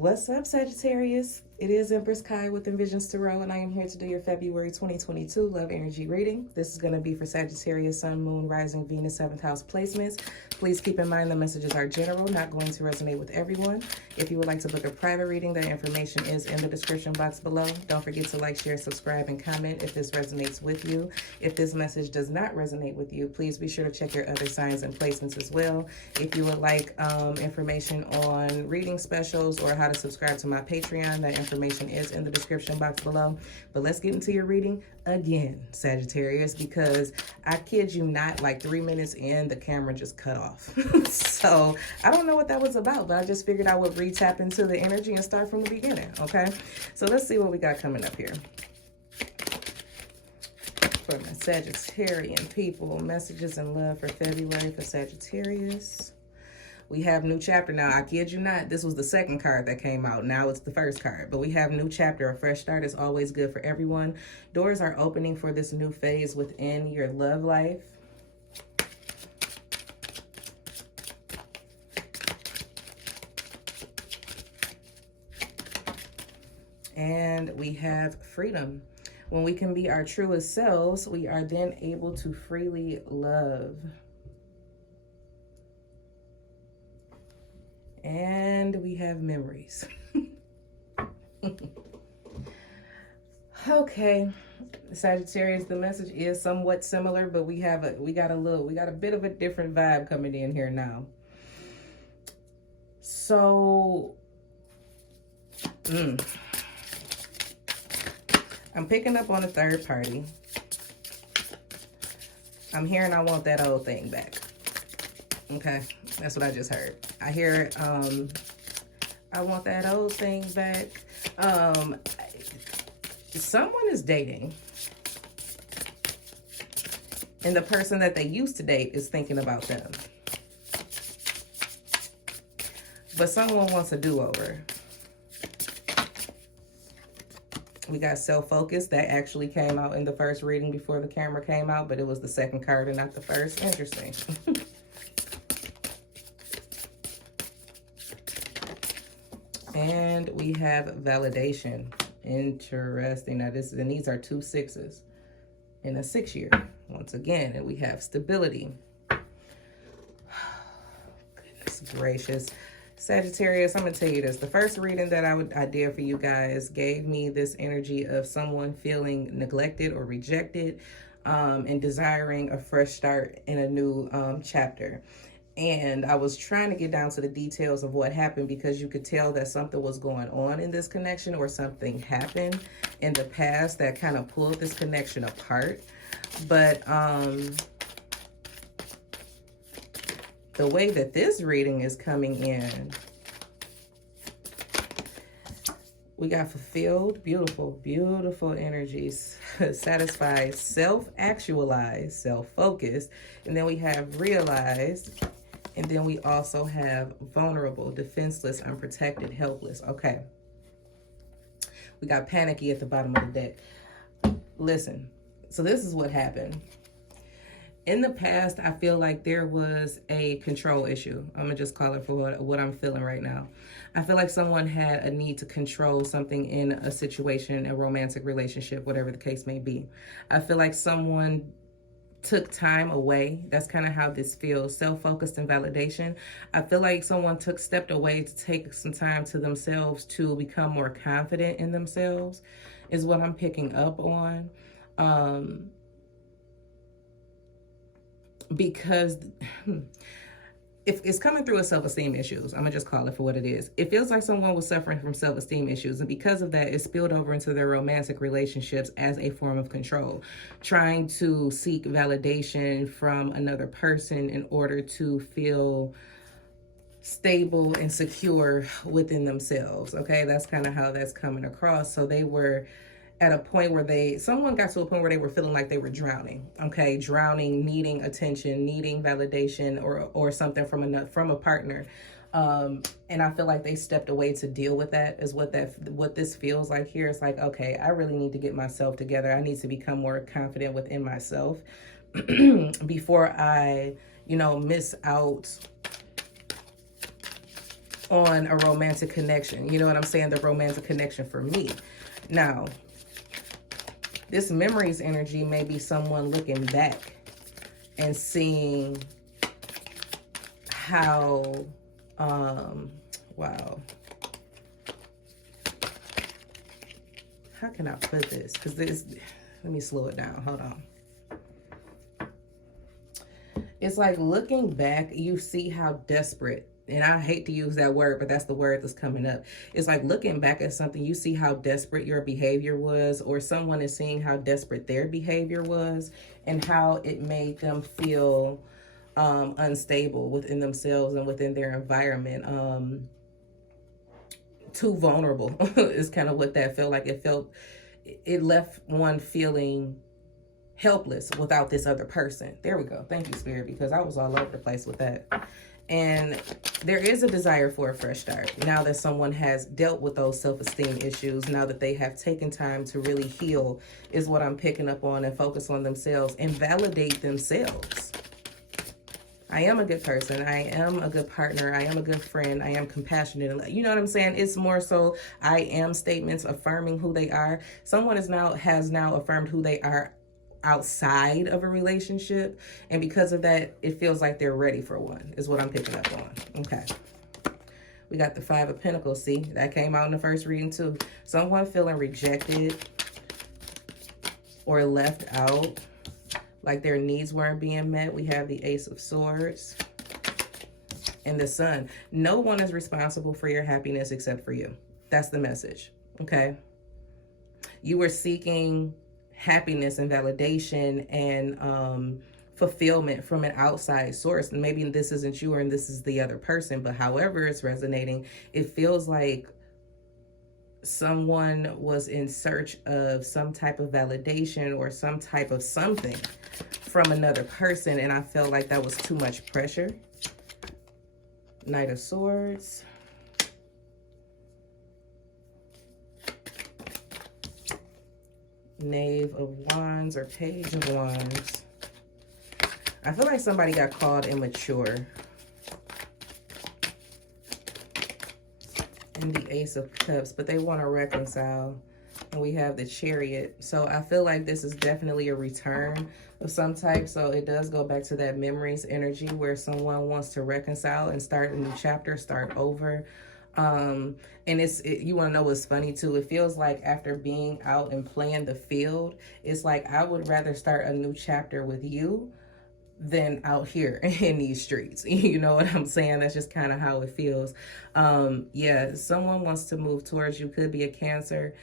What's up, Sagittarius? It is Empress Kai with Envisions Tarot, and I am here to do your February 2022 love energy reading. This is going to be for Sagittarius, Sun, Moon, Rising, Venus, 7th house placements. Please keep in mind the messages are general, not going to resonate with everyone. If you would like to book a private reading, that information is in the description box below. Don't forget to like, share, subscribe, and comment if this resonates with you. If this message does not resonate with you, please be sure to check your other signs and placements as well. If you would like information on reading specials or how to subscribe to my Patreon, that information is in the description box below. But let's get into your reading again, Sagittarius, because I kid you not, like 3 minutes in, the camera just cut off. So I don't know what that was about, but I just figured I would re-tap into the energy and start from the beginning, okay? So let's see what we got coming up here. For my Sagittarian people, messages and love for February for Sagittarius. We have new chapter now. I kid you not, this was the second card that came out. Now it's the first card. But we have new chapter. A fresh start is always good for everyone. Doors are opening for this new phase within your love life. And we have freedom. When we can be our truest selves, we are then able to freely love. And we have memories. Okay, Sagittarius, the message is somewhat similar, but we got a bit of a different vibe coming in here now. So I'm picking up on a third party. I'm hearing I want that old thing back. Okay, that's what I just heard. I hear I want that old thing back. Someone is dating, and the person that they used to date is thinking about them. But someone wants a do-over. We got self-focus. That actually came out in the first reading before the camera came out, but it was the second card and not the first. Interesting. And we have validation. Interesting. Now these are 2 6s in a 6 year. Once again, and we have stability. Goodness gracious. Sagittarius, I'm going to tell you this. The first reading that I did for you guys gave me this energy of someone feeling neglected or rejected and desiring a fresh start in a new chapter. And I was trying to get down to the details of what happened because you could tell that something was going on in this connection or something happened in the past that kind of pulled this connection apart. But the way that this reading is coming in, we got fulfilled, beautiful, beautiful energies, satisfied, self-actualized, self-focused, and then we have realized, and then we also have vulnerable, defenseless, unprotected, helpless. Okay. We got panicky at the bottom of the deck. Listen, so this is what happened. In the past, I feel like there was a control issue. I'm going to just call it for what I'm feeling right now. I feel like someone had a need to control something in a situation, a romantic relationship, whatever the case may be. I feel like someone took time away. That's kind of how this feels. Self-focused and validation. I feel like someone stepped away to take some time to themselves to become more confident in themselves is what I'm picking up on. Because if it's coming through as self-esteem issues, I'm gonna just call it for what it is. It feels like someone was suffering from self-esteem issues, and because of that, it spilled over into their romantic relationships as a form of control, trying to seek validation from another person in order to feel stable and secure within themselves. Okay, that's kind of how that's coming across. So they were at a point where someone got to a point where they were feeling like they were drowning. Okay, drowning, needing attention, needing validation or something from a partner. And I feel like they stepped away to deal with that is what this feels like here. It's like, okay, I really need to get myself together. I need to become more confident within myself before I, miss out on a romantic connection. You know what I'm saying? The romantic connection for me. Now, this memories energy may be someone looking back and seeing how, wow. How can I put this? Because this, let me slow it down. Hold on. It's like looking back, you see how desperate, and I hate to use that word, but that's the word that's coming up. It's like looking back at something, you see how desperate your behavior was, or someone is seeing how desperate their behavior was and how it made them feel unstable within themselves and within their environment. Too vulnerable is kind of what that felt like. It left one feeling helpless without this other person. There we go. Thank you, Spirit, because I was all over the place with that. And there is a desire for a fresh start. Now that someone has dealt with those self-esteem issues, now that they have taken time to really heal, is what I'm picking up on, and focus on themselves and validate themselves. I am a good person. I am a good partner. I am a good friend. I am compassionate. You know what I'm saying? It's more so I am statements affirming who they are. Someone has now affirmed who they are outside of a relationship, and because of that, it feels like they're ready for one, is what I'm picking up on. Okay. We got the Five of Pentacles. See, that came out in the first reading too. Someone feeling rejected or left out, like their needs weren't being met. We have the Ace of Swords and the Sun. No one is responsible for your happiness except for you. That's the message, okay? You were seeking happiness and validation and fulfillment from an outside source. And maybe this isn't you and this is the other person, but however it's resonating, it feels like someone was in search of some type of validation or some type of something from another person, and I felt like that was too much pressure. Knight of Swords. Knave of Wands or Page of Wands. I feel like somebody got called immature. And the Ace of Cups, but they want to reconcile. And we have the Chariot. So I feel like this is definitely a return of some type. So it does go back to that memories energy where someone wants to reconcile and start a new chapter, start over. And you want to know what's funny too? It feels like after being out and playing the field, it's like I would rather start a new chapter with you than out here in these streets. You know what I'm saying? That's just kind of how it feels. Yeah, someone wants to move towards you. Could be a Cancer.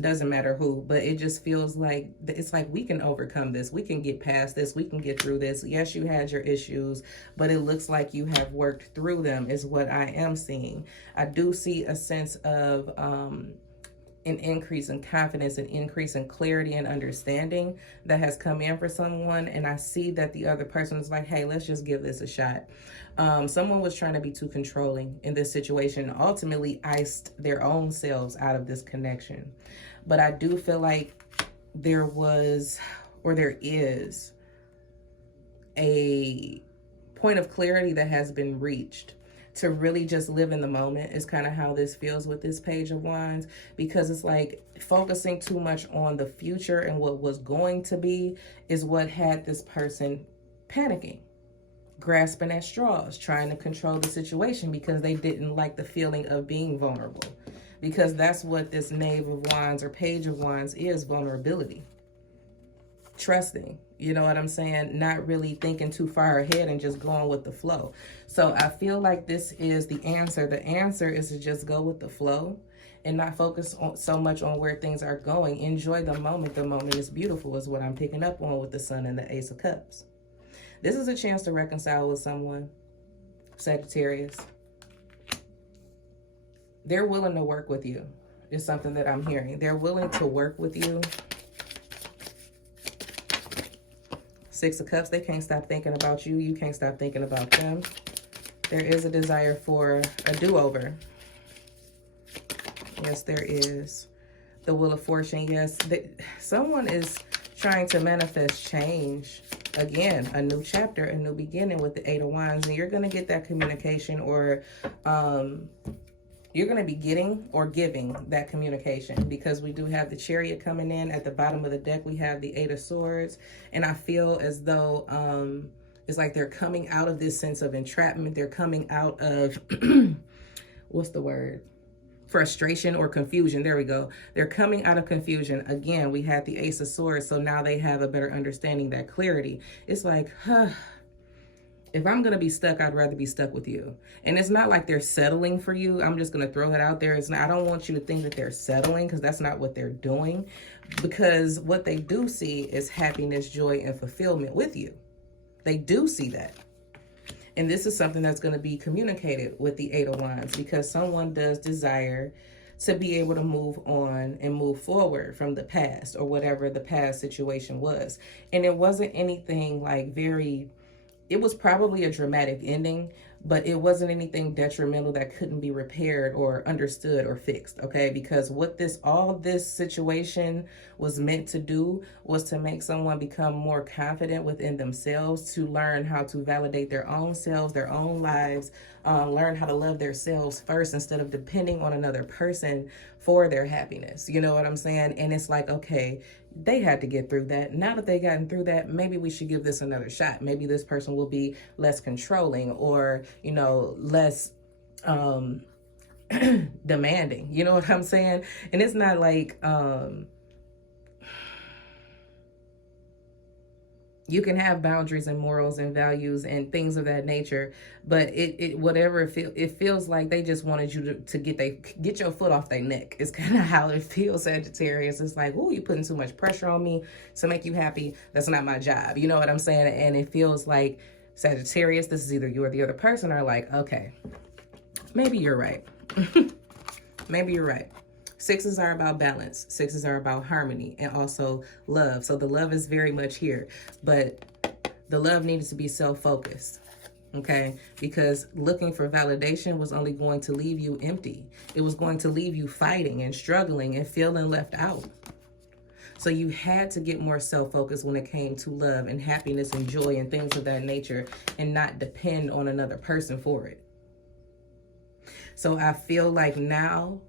Doesn't matter who, but it just feels like it's like we can overcome this. We can get past this. We can get through this. Yes, you had your issues, but it looks like you have worked through them is what I am seeing. I do see a sense of an increase in confidence, an increase in clarity and understanding that has come in for someone. And I see that the other person is like, hey, let's just give this a shot. Someone was trying to be too controlling in this situation, ultimately iced their own selves out of this connection. But I do feel like there was, or there is, a point of clarity that has been reached to really just live in the moment is kind of how this feels with this Page of Wands, because it's like focusing too much on the future and what was going to be is what had this person panicking, grasping at straws, trying to control the situation because they didn't like the feeling of being vulnerable, because that's what this Knave of Wands or Page of Wands is, vulnerability. Trusting, you know what I'm saying? Not really thinking too far ahead and just going with the flow. So I feel like this is the answer. The answer is to just go with the flow and not focus on so much on where things are going. Enjoy the moment. The moment is beautiful is what I'm picking up on with the Sun and the Ace of Cups. This is a chance to reconcile with someone, Sagittarius. They're willing to work with you is something that I'm hearing. They're willing to work with you. Six of Cups, they can't stop thinking about you. You can't stop thinking about them. There is a desire for a do-over. Yes, there is. The Wheel of Fortune, yes. Someone is trying to manifest change again, a new chapter, a new beginning with the 8 of Wands. And you're going to get that communication, or you're going to be getting or giving that communication, because we do have the Chariot coming in. At the bottom of the deck, we have the 8 of Swords. And I feel as though it's like they're coming out of this sense of entrapment. They're coming out of, what's the word? Frustration or confusion. There we go. They're coming out of confusion. Again, we had the Ace of Swords. So now they have a better understanding, that clarity. It's like, if I'm going to be stuck, I'd rather be stuck with you. And it's not like they're settling for you. I'm just going to throw that out there. It's not, I don't want you to think that they're settling, because that's not what they're doing. Because what they do see is happiness, joy, and fulfillment with you. They do see that. And this is something that's going to be communicated with the 8 of Wands, because someone does desire to be able to move on and move forward from the past, or whatever the past situation was. And it wasn't anything like it was probably a dramatic ending, but it wasn't anything detrimental that couldn't be repaired or understood or fixed, okay? Because what all this situation was meant to do was to make someone become more confident within themselves, to learn how to validate their own selves, their own lives, learn how to love themselves first instead of depending on another person for their happiness. You know what I'm saying? And it's like, okay, they had to get through that. Now that they've gotten through that, maybe we should give this another shot. Maybe this person will be less controlling, or, you know, less demanding. You know what I'm saying? And it's not like you can have boundaries and morals and values and things of that nature, but whatever it feels like they just wanted you to get your foot off their neck. It's kind of how it feels, Sagittarius. It's like, oh, you're putting too much pressure on me to make you happy. That's not my job. You know what I'm saying? And it feels like, Sagittarius, this is either you or the other person are like, okay, maybe you're right. Maybe you're right. Sixes are about balance. Sixes are about harmony and also love. So the love is very much here, but the love needed to be self-focused, okay? Because looking for validation was only going to leave you empty. It was going to leave you fighting and struggling and feeling left out. So you had to get more self-focused when it came to love and happiness and joy and things of that nature, and not depend on another person for it. So I feel like now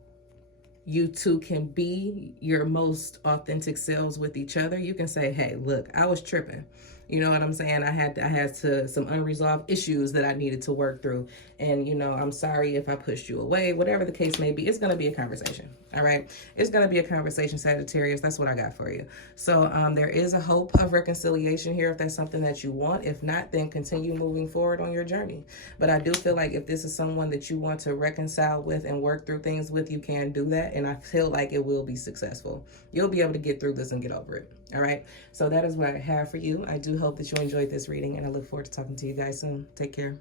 you two can be your most authentic selves with each other. You can say, hey, look, I was tripping. You know what I'm saying? I had some unresolved issues that I needed to work through. And, you know, I'm sorry if I pushed you away, whatever the case may be. It's going to be a conversation. All right. It's going to be a conversation, Sagittarius. That's what I got for you. So there is a hope of reconciliation here if that's something that you want. If not, then continue moving forward on your journey. But I do feel like if this is someone that you want to reconcile with and work through things with, you can do that. And I feel like it will be successful. You'll be able to get through this and get over it. All right. So that is what I have for you. I do hope that you enjoyed this reading, and I look forward to talking to you guys soon. Take care.